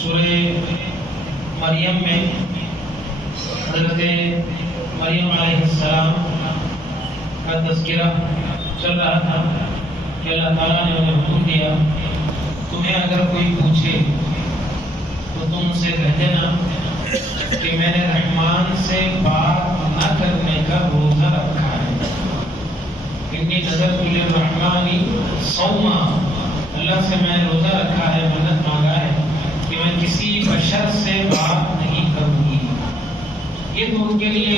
سورہ مریم میں حضرت مریم علیہ السلام کا تذکرہ چل رہا تھا کہ اللہ تعالیٰ نے انہیں حکم دیا تمہیں اگر کوئی پوچھے تو تم سے کہہ دینا کہ میں نے رحمان سے بات نہ کرنے کا روزہ رکھا ہے۔ انی نذرت للرحمن صوما، اللہ سے میں روزہ رکھا ہے، منت مانگا ہے کہ میں کسی بشر سے بات نہیں کروں گی۔ یہ تو ان کے لیے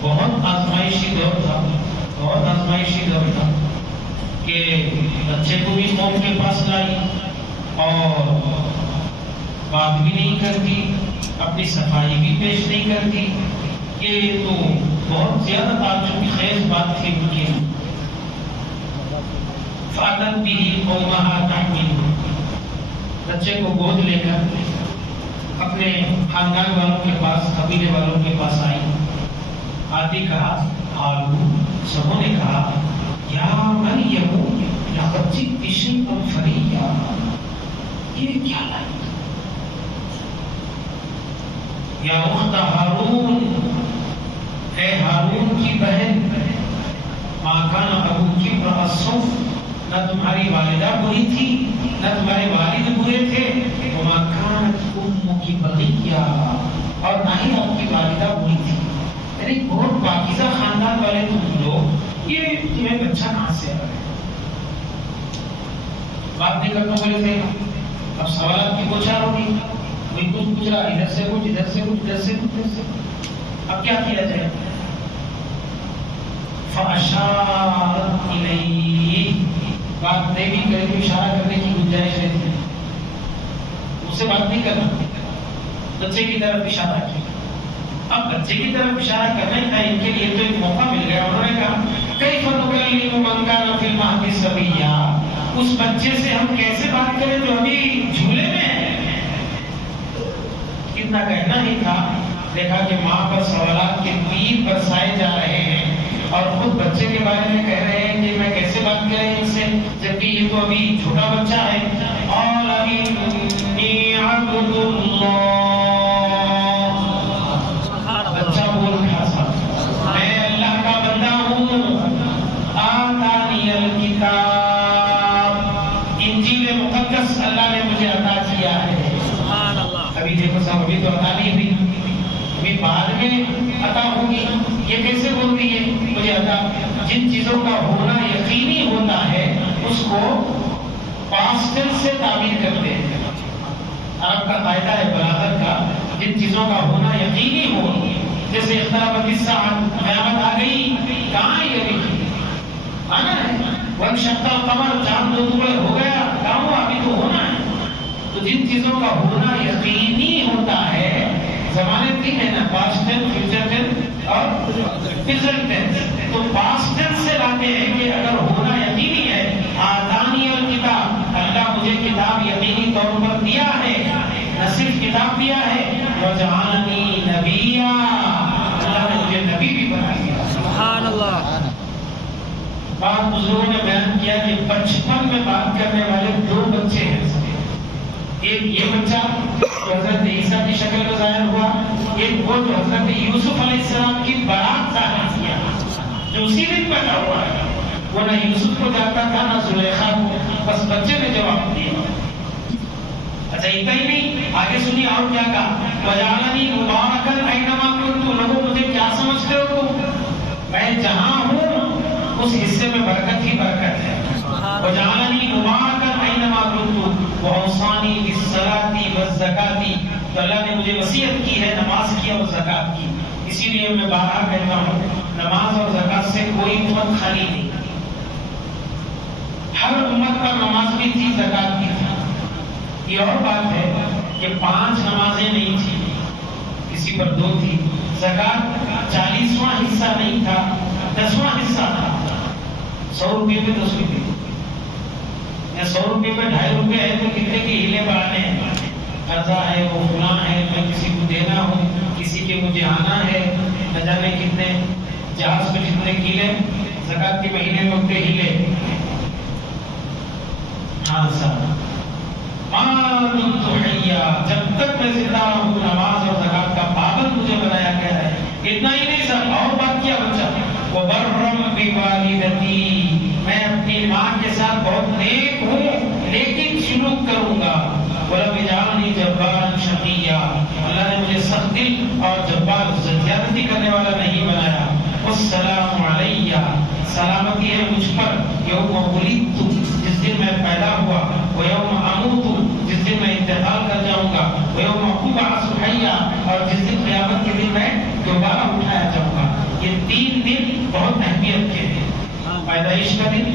بہت آزمائشی دور تھا، بہت آزمائشی دور تھا کہ بچے کو بھی قوم کے پاس لائی اور بات بھی نہیں کرتی، اپنی صفائی بھی پیش نہیں کرتی۔ یہ تو بہت زیادہ تعجب کی خیز بات تھی ان کی۔ فَأَتَتْ بِهِ قَوْمَهَا تَحْمِلُهُ، بچے کو گود لے کر اپنے خاندان والوں کے پاس، قبیلے والوں کے پاس آئی۔ آتی کہا قالوا، سبوں نے کہا یا مریم لقد جئت شیئا فریا، یہ کیا لائی؟ یا اخت ہارون، اے ہارون کی بہن، ما کان ابوک امرأ سوء، نہ تمہاری والدہ بری تھی نہ تمہارے والد برے تھے، وما کانت امک بغیا، اور نہ ہی آپ کی والدہ بری تھی، یعنی بہت پاکیزہ خاندان والے تم لوگ، یہ تمہیں بچہ کہاں سے آ رہا ہے؟ بات نہیں کرنے والے تھے۔ اب سوالات کی بوچھار ہوگی، کوئی کچھ پوچھ رہا، ادھر سے کچھ ادھر سے کچھ ادھر سے کچھ ادھر سے، اب کیا کیا جائے؟ فَأَشَارَتْ إِلَيْهِ، بات نہیں بھی کرے تو اشارہ کرنے کی گنجائش رہتی ہے، اس سے بات نہیں کرنا، بچے کی طرف اشارہ کیا۔ اب بچے کی طرف اشارہ کرنا تھا، ان کے لیے تو ایک موقع مل گیا۔ انہوں نے کہا کیف نکلم من کان فی المہد صبیا، اس بچے سے ہم کیسے بات کریں جو ابھی جھولے میں ہے؟ کتنا کہنا ہی تھا، دیکھا کہ ماں پر سوالات کے تیر برسائے جا رہے ہیں اور خود بچے کے بارے میں کہہ رہے ہیں کہ میں کیسے بات کریں ان سے، جبکہ یہ تو ابھی چھوٹا بچہ ہے۔ قال انی عبد اللہ، بچہ بول رہا تھا میں اللہ کا بندہ ہوں، آتانی الکتاب، انجیل مقدس اللہ نے مجھے عطا کیا ہے۔ ابھی دیکھو صاحب، ابھی تو عطا نہیں ہوئی، ابھی بعد میں عطا ہوگی۔ یہ کیسے بول رہی ہے مجھے عطا؟ جن چیزوں کا ہونا یقینی ہوتا ہے اس کو پاسٹ ٹینس سے تعبیر کرتے ہیں۔ عرب کا قاعدہ ہے بلاغت کا، جن چیزوں کا ہونا یقینی ہو، جیسے اقتربت الساعۃ، قیامت آ گئی، کہاں ہے یہ ابھی؟ آنا ہے۔ وانشق القمر، چاند دو ٹکڑے ہو گیا، کہاں ہوا؟ ابھی تو ہونا ہے۔ تو جن چیزوں کا ہونا یقینی ہوتا ہے، زمانے تین ہے نا، پاسٹ ٹینس، فیوچر ٹینس اور پریزنٹ ٹینس، تو پاسٹ ٹینس سے لاتے ہیں کہ اگر ہونا یقینی ہے، آتانی الکتاب، اللہ مجھے کتاب یقینی طور پر دیا ہے، نہ صرف کتاب دیا ہے، وجعلنی نبیا، اللہ نے مجھے نبی بھی بنا دیا۔ سبحان اللہ۔ بعض بزرگوں نے بیان کیا کہ بچپن میں بات کرنے والے دو بچے ہیں، ایک یہ بچہ جو حضرت عیسیٰ کی شکل میں ظاہر ہوا، ایک وہ جو حضرت یوسف علیہ السلام کی بارات ظاہر کیا، جو اسی دن پیدا ہوا ہے۔ وہ نہ یوسف کو جانتا تھا نہ زلیخا کو، بس بچے نے جواب دیا۔ اچھا اتنا ہی نہیں، آگے سنیے اور کیا کہا، وَجَعَلَنِي مُبَارَكًا أَيْنَمَا كُنتُ، لوگوں مجھے کیا سمجھتے ہو تم؟ میں جہاں ہوں اس حصے میں برکت ہی برکت ہے۔ وَجَعَلَنِي مُبَارَكًا أَيْنَمَا كُنتُ وَأَوْصَانِي بِالصَّلَاةِ وَالزَّكَاةِ، تو اللہ نے مجھے وصیت کی ہے نماز کی اور زکات کی۔ اسی لیے میں بارہا کہتا ہوں، نماز اور زکات سے کوئی امت خالی نہیں، ہر امت پر نماز بھی تھی، زکات بھی تھی۔ یہ اور بات ہے کہ 5 نمازیں نہیں تھی، کسی پر 2 تھی۔ زکات 40واں حصہ نہیں تھا، 10واں حصہ تھا۔ 100 روپے پہ 10 روپے، یا 100 روپے پہ 2.5 روپے ہے تو کتنے کے ہیلے بڑھانے ہیں؟ قرضہ ہے، وہ فلاں ہے، میں کسی کو دینا ہوں، کسی کے مجھے آنا ہے، نہ جانے کتنے، جہاز پہ جتنے کیلے، زکات کے مہینے میں اٹھتے ہیلے۔ ہاں صاحب، جب سخت دل اور جبار زیادتی کرنے والا نہیں بنایا. والسلام علیہ، سلامتی ہے مجھ پر، یوم ولدت، جس دن میں پیدا ہوا، ویوم اموت، جس دن میں انتقال کر جاؤں گا، ویوم ابعث حیا، اور جس دن قیامت کے دن میں دوبارہ اٹھایا جاؤں گا. یہ 3 دن بہت اہمیت کے ہیں، پیدائش کا دن،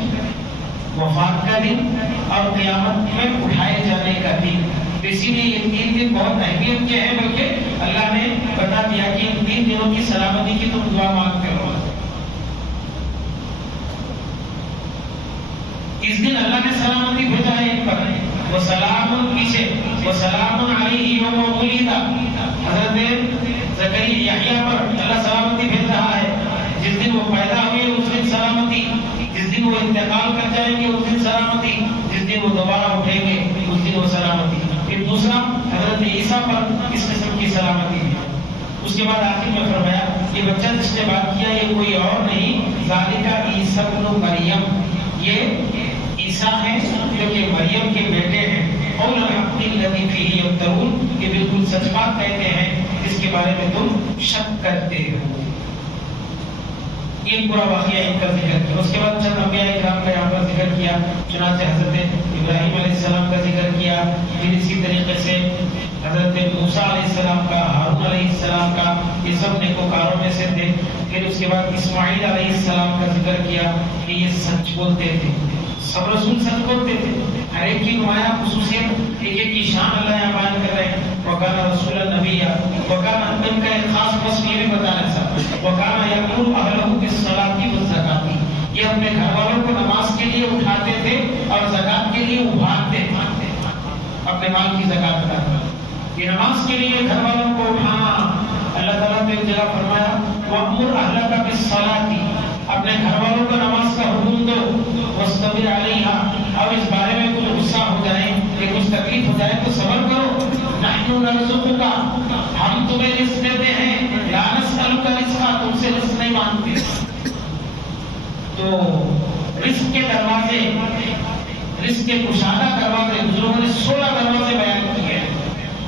وفات کا دن اور قیامت میں اٹھائے جانے کا دن. اسی لیے یہ 3 دن بہت اہمیت کے ہیں، بلکہ اللہ نے بتا دیا کہ ان 3 دنوں کی سلامتی کی تم دعا مانگتے رہو. اس دن اللہ نے سلامتی بھیجا ہے ان پر. وہ سلام پیچھے، وہ سلام علیہ یوم ولد، حضرت زکریا یحییٰ پر اللہ سلامتی بھیج رہا ہے. جس دن وہ پیدا ہوئے اس دن سلامتی، جس دن وہ انتقال کر جائیں گے اس دن سلامتی، جس دن وہ دوبارہ اٹھیں گے اس دن وہ سلامتی. پھر دوسرا حضرت عیسیٰ پر اس قسم کی سلامتی ہے. اس کے بعد آخر میں فرمایا یہ بچہ جس نے بات کیا یہ کوئی اور نہیں، ذالک عیسیٰ ابن مریم، یہ عیسیٰ ہیں جو کہ مریم کے بیٹے ہیں. قول الحق الذی فیہ یمترون، یہ بالکل سچ بات کہتے ہیں جس کے بارے میں تم شک کرتے ہو. یہ پورا واقعہ ان کا ذکر کیا. اس کے بعد چند انبیاء کرام کا یہاں پر ذکر کیا. چنانچہ حضرت ابراہیم علیہ السلام کا ذکر کیا، پھر اسی طریقے سے حضرت موسیٰ علیہ السلام کا، ہارون علیہ السلام کا، یہ سب نیکوکاروں میں سے تھے. پھر اس کے بعد اسماعیل علیہ السلام کا ذکر کیا کہ یہ سچ بولتے تھے، سب رسول سچ بولتے تھے. ہر ایک کی نمایاں خصوصیت، ایک ایک کی شان اللہ یہاں بیان کر رہے ہیں. وَكَانَ رَسُولًا نَبِيًّا، وَكَانَ، ان کا ایک خاص وصف یہ بھی بتانا سب، وَكَانَ يَأْمُرُ أَهْلَهُ بِالصَّلَاةِ وَالزَّكَاةِ، یہ اپنے گھر والوں کو نماز کے لیے اٹھاتے تھے اور زکات کے لیے ابھارتے تھے، اپنے مال کی زکات کرنا. یہ نماز کے لیے گھر والوں کو اٹھانا. اللہ تعالیٰ نے ایک جگہ فرمایا وَأْمُرْ أَهْلَكَ بِالصَّلَاةِ، اپنے گھر والوں کو نماز کا حکم دو. وَاسْتَبِرْ عَلَيْهَا، اور اس بارے میں کوئی غصہ ہو جائے کہ کچھ تکلیف ہو جائے تو صبر کرو. نحن نرزقک، ہم تمہیں رزق دیتے ہیں. لا نسألک رزقا، تم سے رزق نہیں مانگتے. تو رزق کے دروازے، رزق کے کشادہ دروازے، بزرگوں نے 16 دروازے بیان کیے ہیں.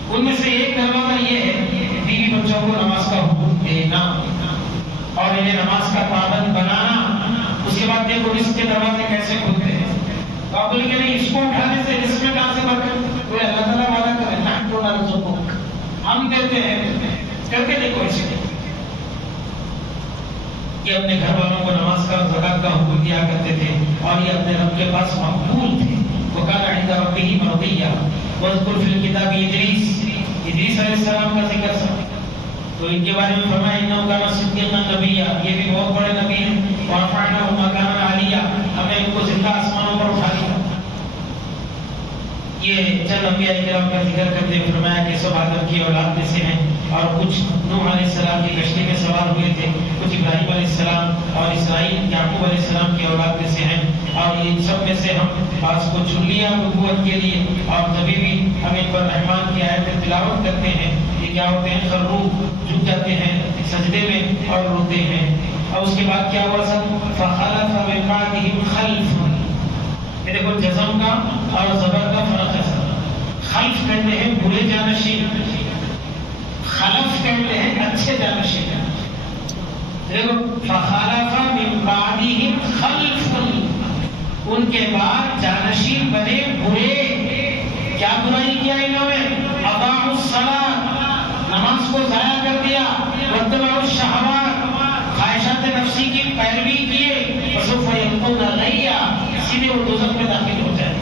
ان میں سے ایک دروازہ یہ ہے بیوی بچوں کو نماز کا حکم دینا اور انہیں نماز کا پابند بنانا. اس کے بعد دیکھو رزق کے دروازے کیسے کھلتے ہیں. تو آپ بولیں کہ نہیں اس کو اٹھانے سے رزق میں کہاں سے برکت؟ تو اللہ تعالیٰ وعدہ کرے نحن نرزقک، ہم دیتے ہیں. کر کے دیکھو اس کو. یہ اپنے گھر والوں کو نماز کا زکات کا حکم دیا کرتے تھے اور یہ اپنے رب کے پاس مقبول تھے. وَكَانَ عِندَ رَبِّهِ مَرْضِيًّا. وَاذْكُرْ فِي الْكِتَابِ ادریس علیہ السلام کا ذکر سب. تو ان کے بارے میں فرمایا انه كان صديقا نبيا، یہ بھی بہت بڑے نبی ہیں. وَرَفَعْنَاهُ مَكَانًا عَلِيًّا، ہم نے ان کو زندہ آسمانوں پر اٹھا لیا. یہ چند انبیاء کرام کا ذکر کرتے ہوئے فرمایا کہ سب آدم کی اولاد میں سے ہیں اور کچھ نوح علیہ السلام کی کشتی میں سوار ہوئے تھے، کچھ ابراہیم علیہ السلام اور اسرائیل یعقوب علیہ السلام کی اولاد میں سے ہیں. اور ان سب میں سے ہم بعض کو چن لیا نبوت کے لیے. اور جبھی بھی ہم ان پر رحمان کی آیتیں تلاوت کرتے ہیں یہ کیا ہوتے ہیں؟ خرو، جھک جاتے ہیں سجدے میں اور روتے ہیں. اور اس کے بعد کیا ہوا سب؟ فَخَلَفَ مِن بَعْدِهِمْ خَلْفٌ. یہ دیکھو جزم کا اور زبر کا فرق ہے. خلف کہتے ہیں برے جانشین، خلف کہتے ہیں اچھے جانشین. دیکھو فَخَلَفَ مِن بَعْدِهِمْ خَلْفٌ، ان کے بعد جانشین بنے برے. کیا برائی کیا انہوں نے؟ اضاعوا الصلاۃ، نماز کو ضائع کر دیا. واتبعوا الشہوات، خواہشات نفسی کی پیروی کیے. فسوف یلقون غیا، سیدھے وہ دوزخ میں داخل ہو جائے.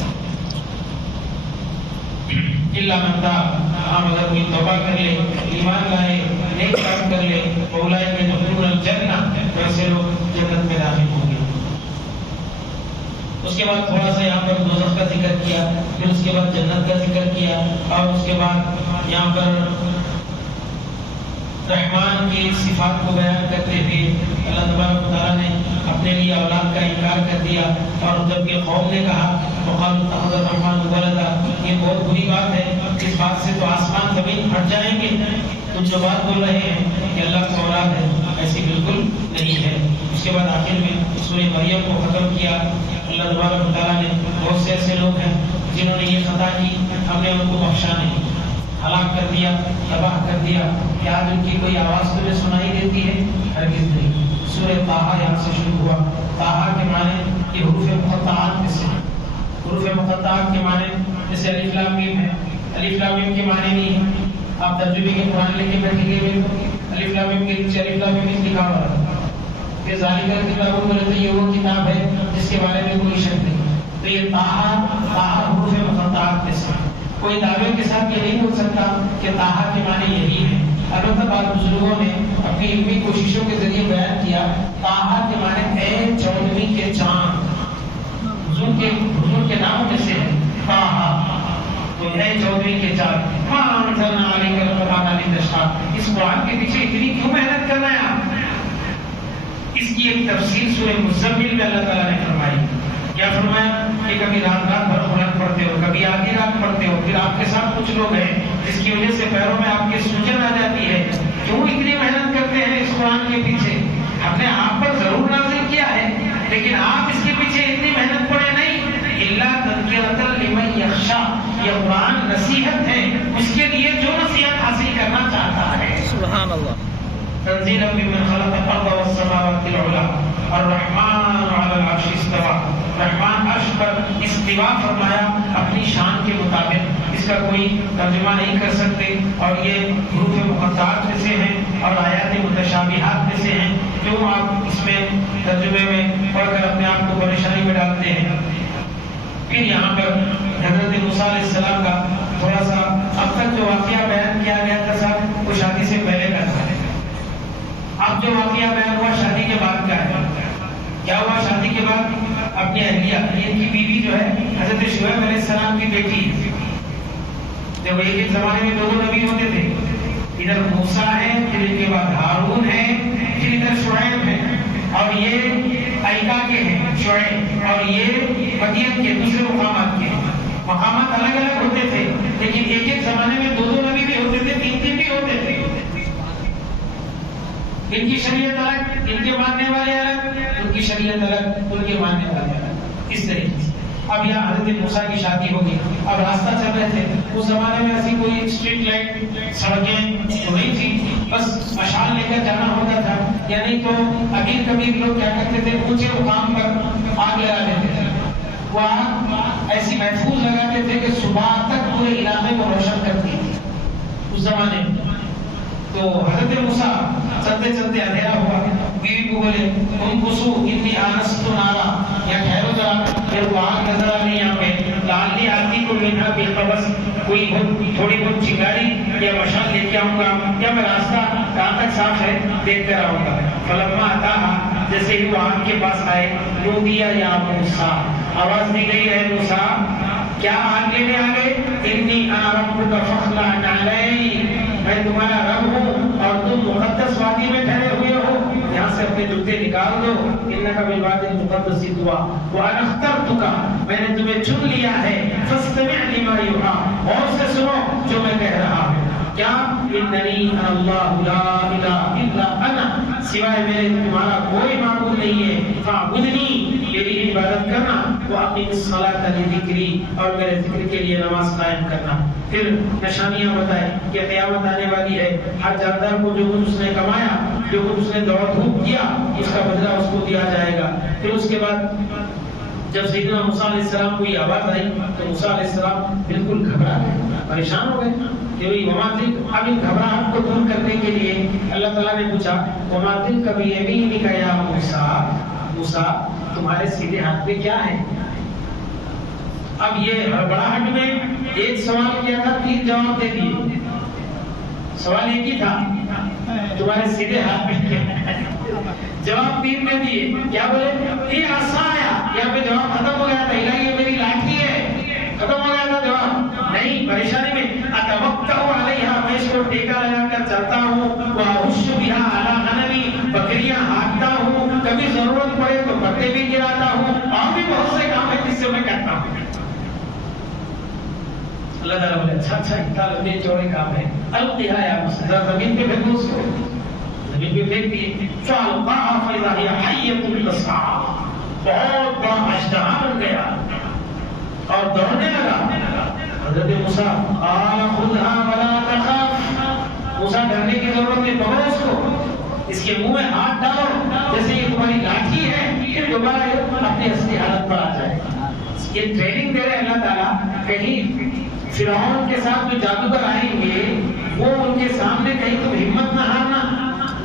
الا من تاب، ہم اگر کوئی توبہ کر لے، ایمان لائے، نیک کام کر لے، اولئک یدخلون الجنہ، ویسے لوگ جنت میں داخل ہوں گے. اس کے بعد تھوڑا سا یہاں پر دوزخ کا ذکر کیا، پھر اس کے بعد جنت کا ذکر کیا اور اس کے بعد یہاں پر رحمان کی صفات کو بیان کرتے ہوئے اللہ تبارک و تعالیٰ نے اپنے لیے اولاد کا انکار کر دیا. اور جب کہ قوم نے کہا وقالوا اتخذ الرحمن ولدا، یہ بہت بری بات ہے. اس بات سے تو آسمان زمین ہٹ جائیں گے. تم جو بات بول رہے ہیں کہ اللہ کا اولاد ہے، ایسی بالکل نہیں ہے. اس کے بعد آخر میں سورہ مریم کو ختم کیا. اللہ تبارک و تعالیٰ نے بہت سے ایسے لوگ ہیں جنہوں نے یہ خطا کی، ہم نے ان کو بخشا نہیں. ہلاک کر دیا، تباہ کر دیا. کیا آج ان کی کوئی آواز تمہیں سنائی دیتی ہے؟ ہرگز نہیں. سورہ طٰہٰ یہاں سے شروع ہوا. طٰہٰ کے معنی یہ حروف مقطعات میں سے. حروف مقطعات کے معنی جیسے الف لام میم ہے. الف لام میم کے معنی نہیں ہے. آپ ترجمے کے قرآن لے کے بیٹھے گئے الف لام میم کے نیچے الف لام میم لکھا ہوا ہے کہ ذالک الکتاب بولے تو یہ وہ کتاب ہے جس کے بارے میں کوئی شک نہیں. تو یہ طٰہٰ حروف مقطعات میں سے. کوئی دعوے کے ساتھ یہ نہیں بول سکتا کہ طٰہٰ کے معنی یہی ہے. البتہ بعض بزرگوں نے اپنی علمی کوششوں کے ذریعے بیان کیا طٰہٰ کے معنی اے 14ویں کے چاند. حضور کے نام میں سے ہے طٰہٰ. تو اے 14ویں کے چاند. مَا أَنزَلْنَا عَلَيْكَ الْقُرْآنَ لِتَشْقَىٰ. اس قرآن کے پیچھے اتنی کیوں محنت کرنا ہے آپ؟ اس کی ایک تفصیل سورہ مزمل میں اللہ تعالیٰ نے فرمائی. کیا فرمایا کہ کبھی رات بھر قرآن پڑھتے ہو، کبھی آدھی رات پڑھتے ہو، پھر آپ کے ساتھ کچھ لوگ ہیں جس کی وجہ سے پیروں میں آپ کے سوجن آ جاتی ہے. کیوں اتنی محنت کرتے ہیں اس قرآن کے پیچھے؟ ہم نے آپ پر ضرور نازل کیا ہے لیکن آپ اس کے پیچھے اتنی محنت پڑے نہیں. الا تذکرۃ لمن یخشیٰ. یہ قرآن نصیحت ہے اس کے لیے جو نصیحت حاصل کرنا چاہتا ہے. سبحان اللہ. تنزیلا ممن خلق الارض والسماوات العلی الرحمن علی العرش استوى. رحمان عرش پر استوا فرمایا اپنی شان کے مطابق. اس کا کوئی ترجمہ نہیں کر سکتے اور یہ حروف مقطعات میں سے ہیں اور آیات متشابہات میں سے ہیں. کیوں آپ اس میں ترجمے میں پڑھ کر اپنے آپ کو پریشانی میں ڈالتے ہیں؟ پھر یہاں پر حضرت موسیٰ علیہ السلام کا تھوڑا سا اب تک جو واقعہ بیان کیا گیا تھا صاحب وہ شادی سے پہلے کا تھا. اب جو واقعہ بیان ہوا شادی کے بعد کا ہے. کیا ہوا شادی کے بعد؟ اپنی اہلیہ ان کی بیوی جو ہے حضرت شعیب علیہ السلام کی بیٹی ہے. جب ایک زمانے میں 2 نبی ہوتے تھے. ادھر موسیٰ ہے، پھر ان کے بعد ہارون ہے، پھر ادھر شعیب ہے. اور یہ ایکا کے ہیں شعیب اور یہ مدین کے دوسرے مقامات کے. مقامات الگ الگ ہوتے تھے لیکن ایک زمانے میں 2 نبی بھی ہوتے تھے، 3 بھی ہوتے تھے. ان کی شریعت الگ، ان کے ماننے والے الگ، ان کی شریعت الگ، ان کے ماننے والے الگ. اس طریقے سے اب یہاں حضرت موسیٰ کی شادی ہوگی. اب راستہ چل رہے تھے. اس زمانے میں ایسی کوئی اسٹریٹ لائٹ سڑکیں تو نہیں تھی، بس مشال لے کر جانا ہوتا تھا. یعنی تو امیر کبیر لوگ کیا کرتے تھے اونچے مقام پر آگ لگا دیتے تھے. وہ آگ ایسی محفوظ لگاتے تھے کہ صبح تک پورے علاقے کو روشن کرتی تھی اس زمانے میں. تو حضرت موسیٰ چلتے چلتے اندھیرا ہوا. بیوی کو بولے انقصوا انی آنست نارا، یا ٹھہرو ذرا میرے کو آگ نظر آ رہی یہاں پہ. لعلی آتیکم منہا بقبس، کوئی تھوڑی بہت چنگاری یا مشعل لے کے آؤں گا یا میں راستہ کہاں تک صاف ہے دیکھ کر آؤں گا. فلما اتاہا، جیسے ہی وہ آگ کے پاس آئے نودیا یا موسیٰ، آواز دی گئی ہے موسیٰ. کیا آگ لینے آ گئے؟ انی انا ربک فاخلع نعلیک، میں تمہارا رب ہوں اور تم مقدس وادی میں ٹھہرے ہوئے ہو، یہاں سے اپنے جوتے نکال دو. انک بالوادی المقدس طوی وانا اخترتک، میں نے تمہیں چن لیا ہے. فاستمع لما یوحی، اور سے سنو جو میں کہہ رہا ہوں. کیا؟ اننی انا اللہ لا الہ الا انا، سوائے میرے تمہارا کوئی معبود نہیں ہے. فاعبدنی، میری عبادت کرنا. واقم الصلاۃ لذکری، اور میرے ذکر کے لیے نماز قائم کرنا. پھر نشانیاں بتائیں کہ قیامت آنے والی ہے. ہر جاندار کو جو کچھ اس نے کمایا، جو کچھ اس نے دوڑ دھوپ کیا، اس کا بدلہ اس کو دیا جائے گا. پھر اس کے بعد جب سیدنا موسیٰ علیہ السلام کو یہ آواز آئی تو موسیٰ علیہ السلام بالکل گھبرا گئے، پریشان ہو گئے کہ وما تلک. اب ان گھبراہٹ کو دور کرنے کے لیے اللہ تعالیٰ نے پوچھا وما تلک بیمینک یا موسیٰ، موسیٰ تمہارے سیدھے ہاتھ میں کیا ہے؟ اب یہ ہڑبڑاہٹ میں ایک سوال کیا تھا، 3 جواب دے دیے. سوال ایک ہی تھا تمہارے سیدھے ہاتھ میں کیا ہے؟ جواب 3 میں دیے. کیا بولے؟ یہ عصایا. یہاں پہ جواب ختم ہو گیا تھا، یہ میری لاٹھی ہے، ختم ہو گیا تھا جواب. نہیں، پریشانی میں اتوکل علیہا، میں اس کو ٹیکا لگا کر چلتا ہوں. واحش بہا علی غنمی، بکریاں ہانکتا ہوں. کبھی ضرورت پڑے تو پتے بھی گراتا ہوں. اور بھی بہت سے کام ہے جس سے میں کرتا ہوں. اللہ تعالیٰ بولے اچھا اتنا لمبے چوڑے کام ہے. القیہا یا موسیٰ، ذرا زمین پہ پھینکو اس کو. زمین پہ پھینک دیے. فالقاها فاذا هي حیۃ تسعیٰ، بہت بڑا اژدہا بن گیا اور دوڑنے لگا. حضرت موسیٰ قال خذها ولا ضرورت ہے پکڑو اس کو، اس کے منہ میں ہاتھ ڈالو جیسے یہ تمہاری لاٹھی ہے، پھر دوبارہ اپنی اصلی حالت پر آ جائے. یہ ٹریننگ دے رہے اللہ تعالیٰ. کہیں فرعون کے ساتھ جو جادوگر آئیں گے وہ ان کے سامنے کہیں تم ہمت نہ ہارنا،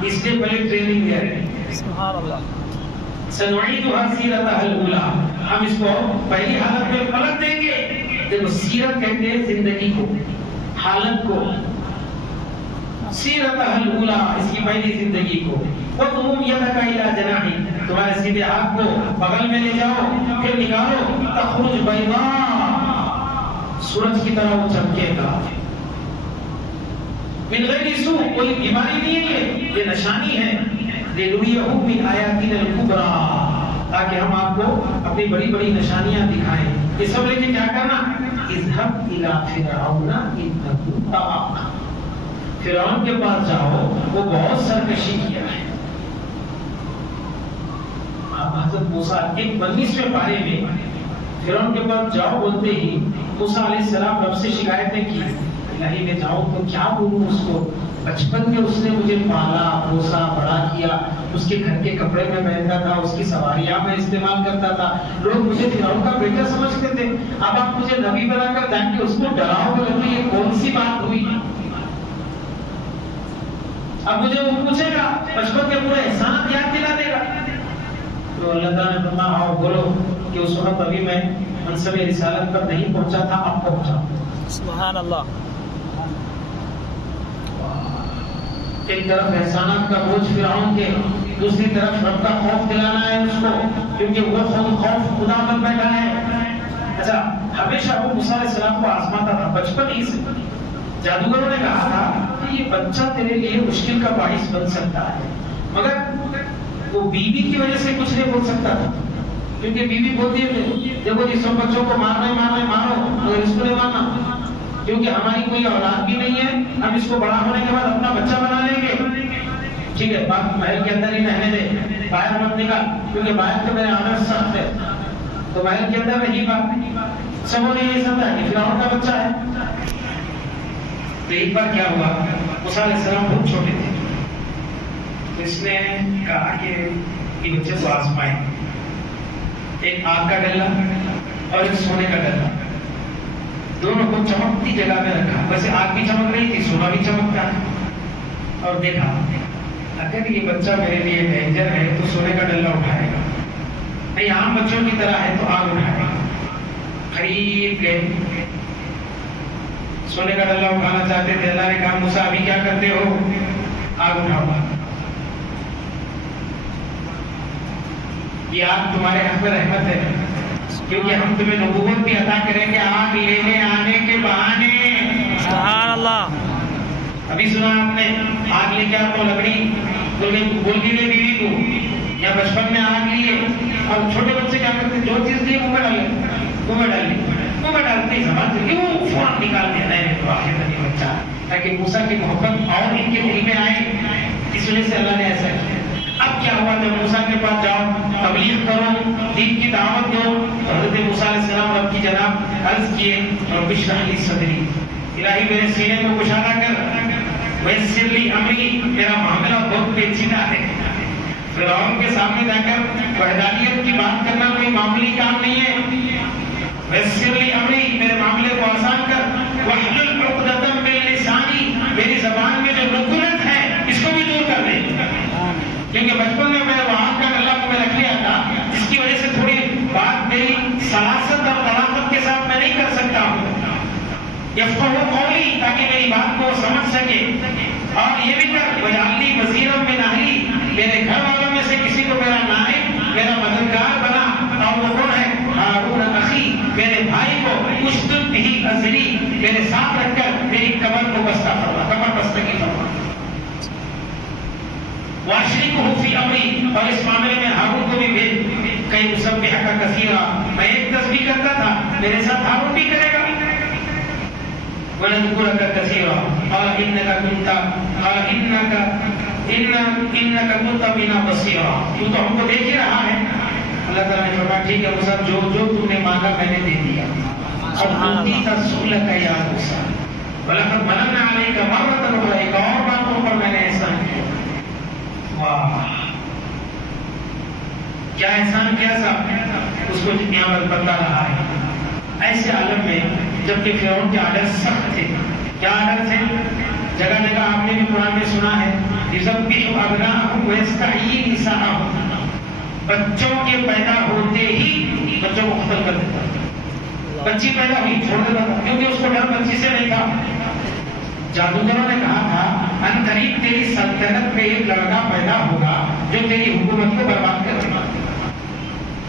اس لیے پہلے ٹریننگ دے رہے ہیں. سبحان اللہ. سنعيدها سیرتها الاولى، ہم اس کو پہلی حالت میں پلٹ دیں گے. دیکھو سیرت کہتے ہیں زندگی کو، حالت کو. سیرتها الاولى اس کی پہلی زندگی کو. وَضْمُمْ يَدَكَ إِلَىٰ جَنَاحِكَ، تمہارے سیدھے ہاتھ کو بغل میں لے جاؤ، پھر نکالو. تخرج بيضاء، سورج کی طرح وہ چمکے گا. من غیر سوء، کوئی بیماری نہیں ہے، یہ نشانی ہے. لِنُرِيَهُ مِنْ آيَاتِنَا الْكُبْرَى، تاکہ ہم آپ کو اپنی بڑی بڑی نشانیاں دکھائیں. یہ سب لے کے کیا کرنا؟ اذهب إِلَىٰ فِرْعَوْنَ إِنَّهُ طَغَىٰ، فرعون کے پاس جاؤ، وہ بہت سرکشی کیا ہے. حضرت موسیٰ 19ویں پارے میں فرعون کے پاس جاؤ بولتے ہی موسیٰ علیہ السلام رب سے شکایتیں کی. الہی میں جاؤں تو کیا بولوں اس کو؟ بچپن میں اس نے مجھے پالا پوسا بڑا کیا، اس کے گھر کے کپڑے میں پہنتا تھا، اس کی سواریاں میں استعمال کرتا تھا، لوگ مجھے فرعون کا بیٹا سمجھتے تھے. اب آپ مجھے نبی بنا کر تاکہ اس کو ڈراؤ گے، یہ کون سی بات ہوئی؟ اب مجھے وہ پوچھے گا، بچپن کے پورے احسانات یاد دلا دے گا. تو اللہ تعالیٰ نے فرمایا آؤ بولو کہ اس وقت ابھی میں منصب رسالت پر نہیں پہنچا تھا، اب پہنچا. سبحان اللہ. ایک طرف احسانات کا بوجھ فرعون کے، دوسری طرف رب کا خوف دلانا ہے اس کو، کیونکہ وہ خوف خدا پر بیٹھا ہے. اچھا ہمیشہ وہ موسیٰ علیہ السلام کو آزماتا تھا بچپن ہی سے. جادوگروں نے کہا تھا کہ یہ بچہ تیرے لیے مشکل کا باعث بن سکتا ہے، مگر وہ بیوی کی وجہ سے کچھ نہیں بول سکتا تھا، کیونکہ بیوی بولتی ہے دیکھو جی سب بچوں کو مارنا مارو مگر اس کو نہیں مارنا، کیونکہ ہماری کوئی اولاد بھی نہیں ہے، ہم اس کو بڑا ہونے کے بعد اپنا بچہ بنا لیں گے. ٹھیک ہے بات محل کے اندر ہی رہنے دے، باہر مت نکال، کیونکہ باہر تو میرے آنر سخت ہے، تو محل کے اندر رہی بات. سب نے یہ سمجھا کہ فرعون کا بچہ ہے. تو ایک بار کیا ہوا، موسیٰ علیہ السلام بہت چھوٹے تھے، تو اس نے کہا کہ یہ بچے کو آزمائیں. ایک آگ کا ڈلا اور ایک سونے کا ڈلا، دونوں کو چمکتی جگہ میں رکھا. ویسے آگ بھی چمک رہی تھی، سونا بھی چمکتا ہے. اور دیکھا اگر یہ بچہ میرے لیے ڈینجر ہے تو سونے کا ڈلا اٹھائے گا، نہیں عام بچوں کی طرح ہے تو آگ اٹھائے گا. قریب گئے، سونے کا ڈلا اٹھانا چاہتے تھے. اللہ نے کہا موسیٰ ابھی کیا کرتے ہو؟ آگ اٹھاؤ. یہ آگ تمہارے حق میں رحمت ہے، کیونکہ ہم تمہیں نبوت بھی عطا کریں گے آگ لینے آنے کے بہانے. سبحان اللہ. ابھی سنا آپ نے آگ لے کے آپ کو لکڑی بول گئی بیوی کو، یا بچپن میں آگ لیے. اور چھوٹے بچے کیا کرتے، جو چیز دی منہ میں ڈالے، منہ میں ڈال لی، منہ میں ڈالتے ہی زبان سے کیوں فوراً نکال دیا ہے تو آخر نہیں بچہ، تاکہ موسیٰ کی محبت اور ان کے دل میں آئے. اس وجہ سے اللہ نے ایسا کیا. اب کیا ہوا، جب موسیٰ کے پاس جاؤ، تبلیغ کرو، دین کی دعوت دو، تو حضرت موسیٰ علیہ السلام رب کی جناب عرض کیے رب اشرح لی صدری، الہی میرے سینے کو کشادہ کر، ویسر لی امری، میرا معاملہ بہت پیچیدہ ہے. فرعون کے سامنے جا کر وحدانیت کی بات کرنا کوئی معمولی کام نہیں ہے. ویسر لی امری، میرے معاملے کو آسان کر، واحلل عقدۃ من لسانی، میری زبان میں جو رکونت ہے اس کو بھی دور کر دے. کیونکہ بچپن میں وہاں کا اللہ کو میں رکھ لیا تھا، جس کی وجہ سے تھوڑی بات میری سلاست اور بلاغت کے ساتھ میں نہیں کر سکتا ہوں. یفقہوا قولی، تاکہ میری بات کو سمجھ سکے. اور یہ بھی کر وجعلنی وزیرا من اہلی، میرے گھر والوں میں سے کسی کو میرا نائب، میرا مددگار بنا. اور وہ کون ہے؟ ہارون اخی، میرے بھائی کو اشدد بہ ازری، میرے ساتھ رکھ کر میری کمر کو بستہ فرما، کمر بستگی فرما. واشرکہ فی امری، اور اس معاملے میں ہارون کو بھی بھیج. کئی مسبحک کثیرا، میں ایک تسبیح کرتا تھا، میرے ساتھ ہارون بھی کرے گا. وَنَذْكُرَكَ كَثِيرًا قَالَ إِنَّكَ كُنْتَ بِنَا بَصِيرًا، تو ہم کو دیکھ ہی رہا ہے. اللہ تعالیٰ نے فرمایا ٹھیک ہے موسیٰ، جو تم نے مانگا میں نے دے دیا. اب أُوتِيتَ سُؤْلَكَ يَا مُوسَىٰ وَلَقَدْ مَنَنَّا عَلَيْكَ مَرَّةً أُخْرَىٰ، ایک اور باتوں پر میں نے واہ کیا احسان کیا صاحب، اس کو نعمت بتا رہا ہے۔ ایسے عالم میں جبکہ فرعون کے آرڈر سخت تھے، کیا آرڈر تھے؟ جگہ جگہ آپ نے بھی قرآن میں سنا ہے یذبح ابناءہم ویستحیی نساءہم، بچوں کے پیدا ہوتے ہی بچوں کو قتل کر دیتا، بچی پیدا ہوئی چھوڑ دیتا تھا، کیونکہ اس کو ڈر بچی سے نہیں تھا۔ جادوگروں نے کہا تھا ان قریب تیری سلطنت میں ایک لڑکا پیدا ہوگا جو تیری حکومت کو برباد کر دے گا،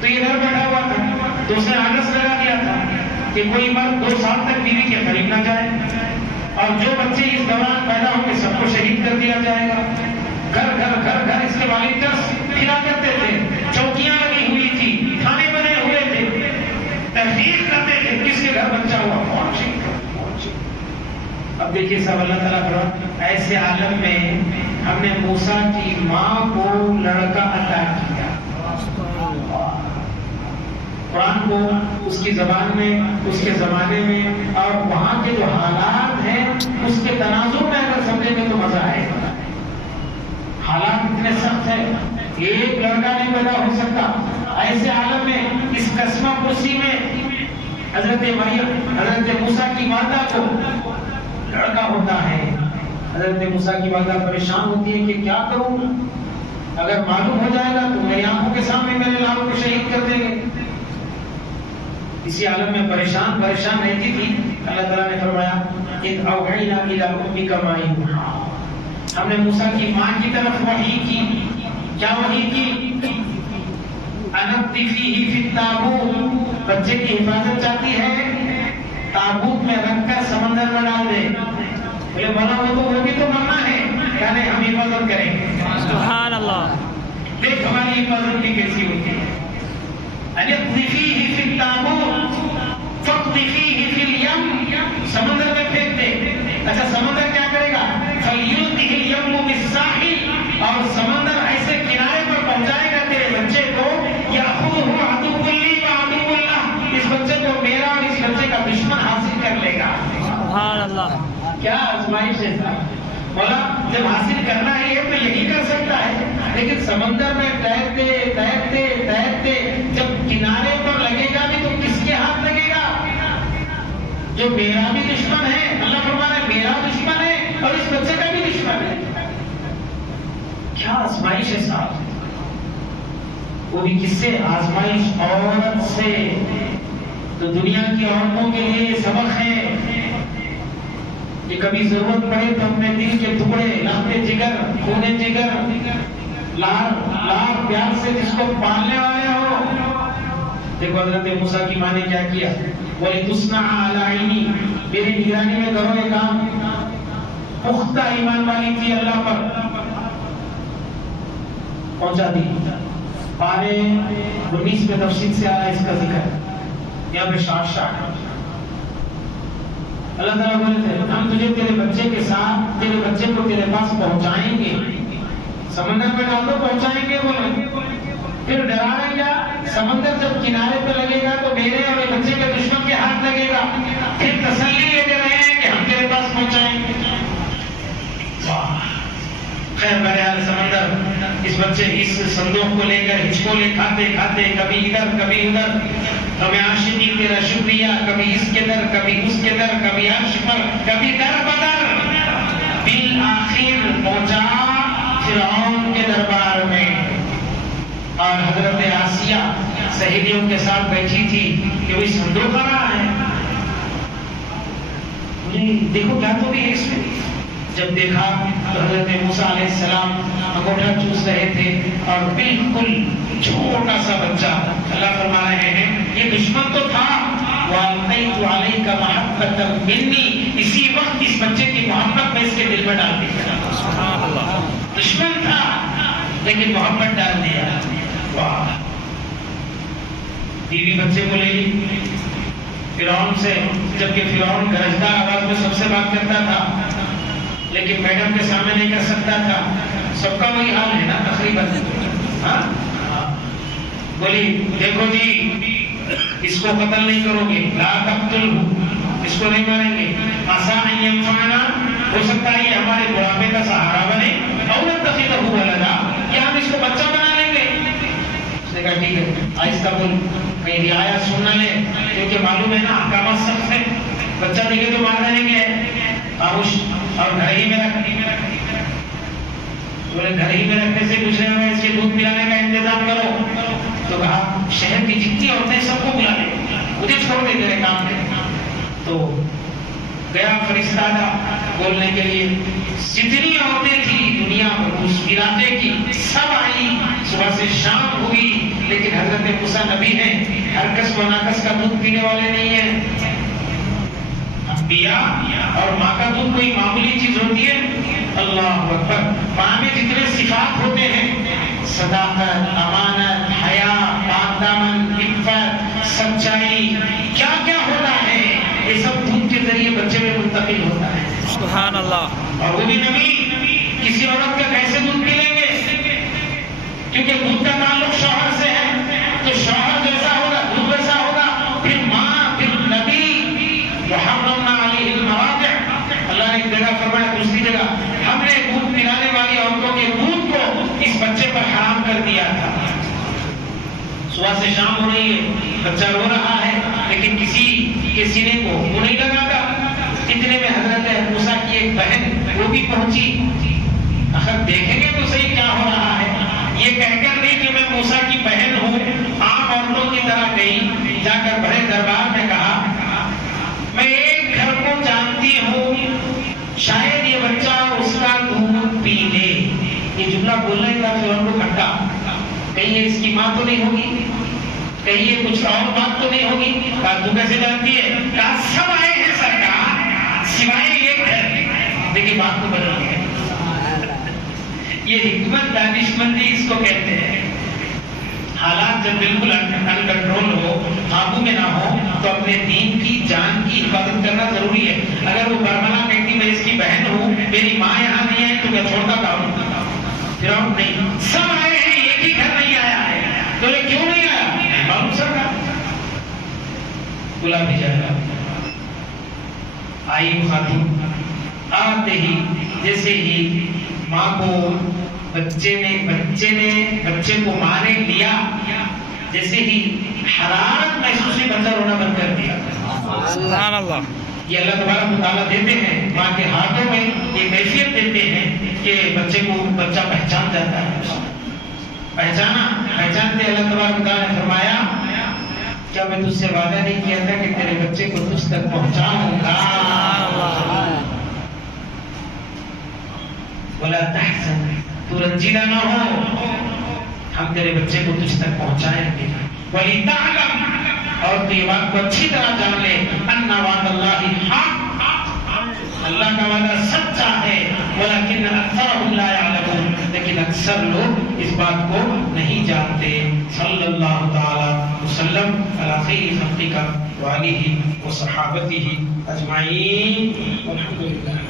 تو یہ ڈر بیٹھا ہوا تھا، تو اس نے آلس لگا دیا تھا کہ کوئی مرد 2 سال تک بیوی کے قریب نہ جائے، اور جو بچے اس دوران پیدا ہو کے سب کو شہید کر دیا جائے گا۔ گھر گھر گھر گھر اس کے والد ترس پھرا کرتے تھے، چوکیاں لگی ہوئی تھی، کھانے بنے ہوئے تھے، تحقیق کرتے تھے کس کے گھر بچہ ہوا، کون سی۔ اب دیکھیے صاحب اللہ تعالیٰ فرماتا ہے ایسے عالم میں ہم نے موسیٰ کی ماں کو لڑکا عطا کیا۔ قرآن کو اس کی زبان میں، اس کے زمانے میں اور وہاں کے جو حالات ہیں اس کے تناظر میں اگر سمجھیں گے تو مزہ آئے گا۔ حالات اتنے سخت ہیں، ایک لڑکا نہیں پیدا ہو سکتا۔ ایسے عالم میں اس قسمہ پرسی میں حضرت مریم، حضرت موسیٰ کی والدہ کو لڑکا ہوتا ہے۔ حضرت موسیٰ کی والدہ پریشان ہوتی ہے کہ کیا کروں، اگر معلوم ہو جائے گا تو میری آنکھوں کے سامنے میرے لالوں کو شہید کر دیں گے۔ اسی عالم میں پریشان رہتی تھی، اللہ تعالیٰ نے فرمایا اذ اوحینا الی امک ما یوحی، ہم نے موسیٰ کی ماں کی طرف وحی کی۔ کیا وحی کی؟ انقذ فیہ فی التابوت، بچے کی حفاظت چاہتی ہے، تابوت میں رکھ کر سمندر میں ڈال دے۔ بولے بنا ہو تو وہ بھی تو مرنا ہے، یعنی ہم حفاظت کریں گے۔ سبحان اللہ، دیکھ ہماری حفاظت کی کیسی ہوتی ہے۔ انقذ فیہ فی التابوت فاقذ فیہ فی الیم، سمندر میں پھینک دے۔ اچھا سمندر کیا کرے گا؟ فلیلقہ الیم بالساحل، اور سمندر ایسے کنارے پر پہنچائے گا تیرے بچے کو، یأخذہ عدو لی وعدو لہ، اس بچے کو میرا اور اس بچے کا دشمن حاصل کر لے گا۔ سبحان اللہ، کیا آزمائش ہے صاحب، مولا جب حاصل کرنا ہے یہ تو یہی کر سکتا ہے، لیکن سمندر میں تیرتے تیرتے تیرتے جب کنارے پر لگے گا بھی تو کس کے ہاتھ لگے گا؟ جو میرا بھی دشمن ہے، اللہ فرماتا ہے میرا دشمن ہے اور اس بچے کا بھی دشمن ہے۔ کیا آزمائش ہے صاحب، وہ بھی کس سے؟ آزمائش عورت سے۔ تو دنیا کی عورتوں کے لیے یہ سبق ہے کہ کبھی ضرورت پڑے تو اپنے دل کے ٹکڑے، لہتے جگر، خونے جگر، لار پیار سے جس کو پالنے والے ہو۔ دیکھو حضرت موسیٰ کی ماں نے کیا کیا، وَلِتُصْنَعَ عَلَىٰ عَيْنِي، میری نگرانی میں کرو یہ کام۔ پختہ ایمان والی تھی اللہ پر، پہنچا دی۔ پارے 19 میں تفصیل سے آیا اس کا ذکر، یہاں پہ شاٹ اللہ تعالیٰ بولے تھے ہم تجھے تیرے بچے کے ساتھ، تیرے بچے کو تیرے پاس پہنچائیں گے، سمندر میں ڈال دو پہنچائیں گے۔ بولے پھر ڈرانا کیا؟ سمندر جب کنارے پہ لگے گا تو میرے اور بچے کے دشمن کے ہاتھ لگے گا، پھر تسلی لیتے رہے ہیں کہ ہم تیرے پاس پہنچائیں گے۔ خیر بہرحال سمندر اس بچے اس صندوق کو لے کر ہچکولے کھاتے کھاتے کبھی ادھر کبھی ادھر، کبھی عاشقی تیرا شکریہ، کبھی اس کے در کبھی اس کے در، کبھی عرش پر کبھی در بدر، بالآخر پہنچا فرعون کے دربار میں۔ اور حضرت آسیہ سہیلیوں کے ساتھ بیٹھی تھی کہ وہی صندوق آ رہا ہے، دیکھو کیا تو بھی ہے اس میں۔ جب دیکھا تو حضرت موسیٰ علیہ السلام انگوٹھا چوس رہے تھے اور بالکل چھوٹا سا بچہ، اللہ فرما رہے ہیں یہ دشمن تو تھا، وَأَلْقَيْتُ عَلَيْكَ مَحَبَّةً مِّنِّي، اسی وقت اس بچے کی محبت میں اس کے دل میں ڈال دی۔ سبحان اللہ، دشمن تھا لیکن محبت ڈال دیا۔ واہ، بیوی بچے کو لے لی فرعون سے، جبکہ فرعون گرجدار آواز میں سب سے بات کرتا تھا لیکن میڈم کے سامنے نہیں کر سکتا تھا۔ سب کا وہی حال ہے نا تقریباً، ہاں بولی دیکھو جی اس کو قتل نہیں کرو گے، لا تقتلہ، اس کو نہیں ماریں گے، عسیٰ ان ینفعنا، ہو سکتا ہے یہ ہمارے بڑھاپے کا سہارا بنے، او نتخذہ ولدا، کہ ہم اس کو بچہ بنا لیں گے. اس نے کہا ٹھیک ہے آہستہ بول, کہیں رعایت سننا لے, کیونکہ معلوم ہے نا احکامات سخت ہے, بچہ دیکھے تو مار دیں گے. آوش اور گھر ہی میں رکھ, بولے گھر ہی میں رکھنے سے کچھ نہیں ہوگا, اس کے دودھ پلانے کا انتظام کرو. تو کہا شہر کی جتنی عورتیں سب کو بلا لے, مجھے چھوڑ دے تیرے کام پہ. تو گیا فرشتہ بولنے کے لیے, جتنی عورتیں تھی دنیا اس علاقے کی سب آئی, صبح سے شام ہوئی, لیکن حضرت موسیٰ نبی ہیں, ہر کس و ناکس کا دودھ پینے والے نہیں ہیں. انبیاء اور ماں کا دودھ کوئی معمولی چیز ہوتی ہے؟ اللہ اکبر. ماں میں جتنے صفات ہوتے ہیں, صداقت, امانت, حیا, پاک دامن, عفت, سچائی, کیا کیا ہوتا ہے, یہ سب دودھ کے ذریعے بچے میں منتقل ہوتا ہے. سبحان اللہ. اور وہ بھی نبی کسی عورت کا کیسے دودھ پی لیں گے, کیونکہ دودھ کا تعلق شوہر سے ہے, تو شوہر جیسا ہوگا دودھ ویسا ہوگا. پھر ماں, پھر نبی. وحرمنا علیہ المراضع, اللہ نے ایک جگہ فرمایا, دوسری جگہ ہم نے دودھ پلانے والی عورتوں کے دودھ کو اس بچے پر حرام کر دیا تھا. صبح سے شام ہو رہی ہے, بچہ رو رہا ہے, لیکن کسی کے سینے کو وہ نہیں لگاتا. اتنے میں حضرت موسیٰ کی ایک بہن وہ بھی پہنچی. اگر دیکھیں گے تو صحیح کیا ہو رہا ہے, یہ کہہ کر نہیں کہ میں موسیٰ کی بہن ہوں, عام عورتوں کی طرح گئی, جا کر بڑے دربار میں کہا میں ایک گھر کو جانتی ہوں, شاید یہ بچہ اس کا دودھ پی لے. یہ جملہ بولنے کا فرعون کو کھٹا, کہیں یہ اس کی ماں تو نہیں ہوگی, کہیں یہ کچھ اور بات تو نہیں ہوگی. کہا تو کیسے جانتی ہے؟ کہا سب آئے ہیں سرکار سوائے ایک گھر. دیکھیے بات کو بدل گیا. یہ حکمت دانشمندی اس کو کہتے ہیں. حالات جب بالکل ان کنٹرول ہو, قابو میں نہ ہو, تو اپنے دین کی جان کی حفاظت کرنا ضروری ہے. اگر وہ برملا کہتی میں اس کی بہن ہوں, میری ماں یہاں نہیں ہے, تو میں چھوڑتا کہوں پھر اور نہیں. سب آئے ہیں, ایک ہی گھر نہیں آیا ہے. تو کیوں نہیں آیا؟ معلوم سر کا بلا بھی جائے گا. آئی خاتون, آتے ہی جیسے ہی ماں کو بچے کو ماں نے لیا, جیسے ہی حرارت محسوس ہوئی, بچہ رونا بند کر دیا. سبحان اللہ. یہ اللہ تبارک و تعالیٰ دیتے ہیں, ماں کے ہاتھوں میں یہ کیفیت دیتے ہیں کہ بچہ پہچان جاتا ہے. پہچانتے اللہ تبارک و تعالیٰ نے فرمایا کیا میں تجھ سے وعدہ نہیں کیا تھا کہ تیرے بچے کو تجھ تک پہنچاؤں گا. وَلَا تَحْزَنْ, تو رنجیدہ نہ ہو, ہم تیرے بچے کو تجھ تک پہنچائیں گے. وَلِتَعْلَمْ, اور تو یہ بات کو اچھی طرح جان لے, أَنَّ وَعْدَ اللَّهِ حَقٌّ, اللہ کا وعدہ سچا ہے. وَلَكِنَّ أَكْثَرَهُمْ لَا يَعْلَمُونَ, لیکن اکثر لوگ اس بات کو نہیں جانتے. صلی اللہ تعالی وسلم علی خیر خلقہ وآلہ وصحابتہ اجمعین. والحمد للہ.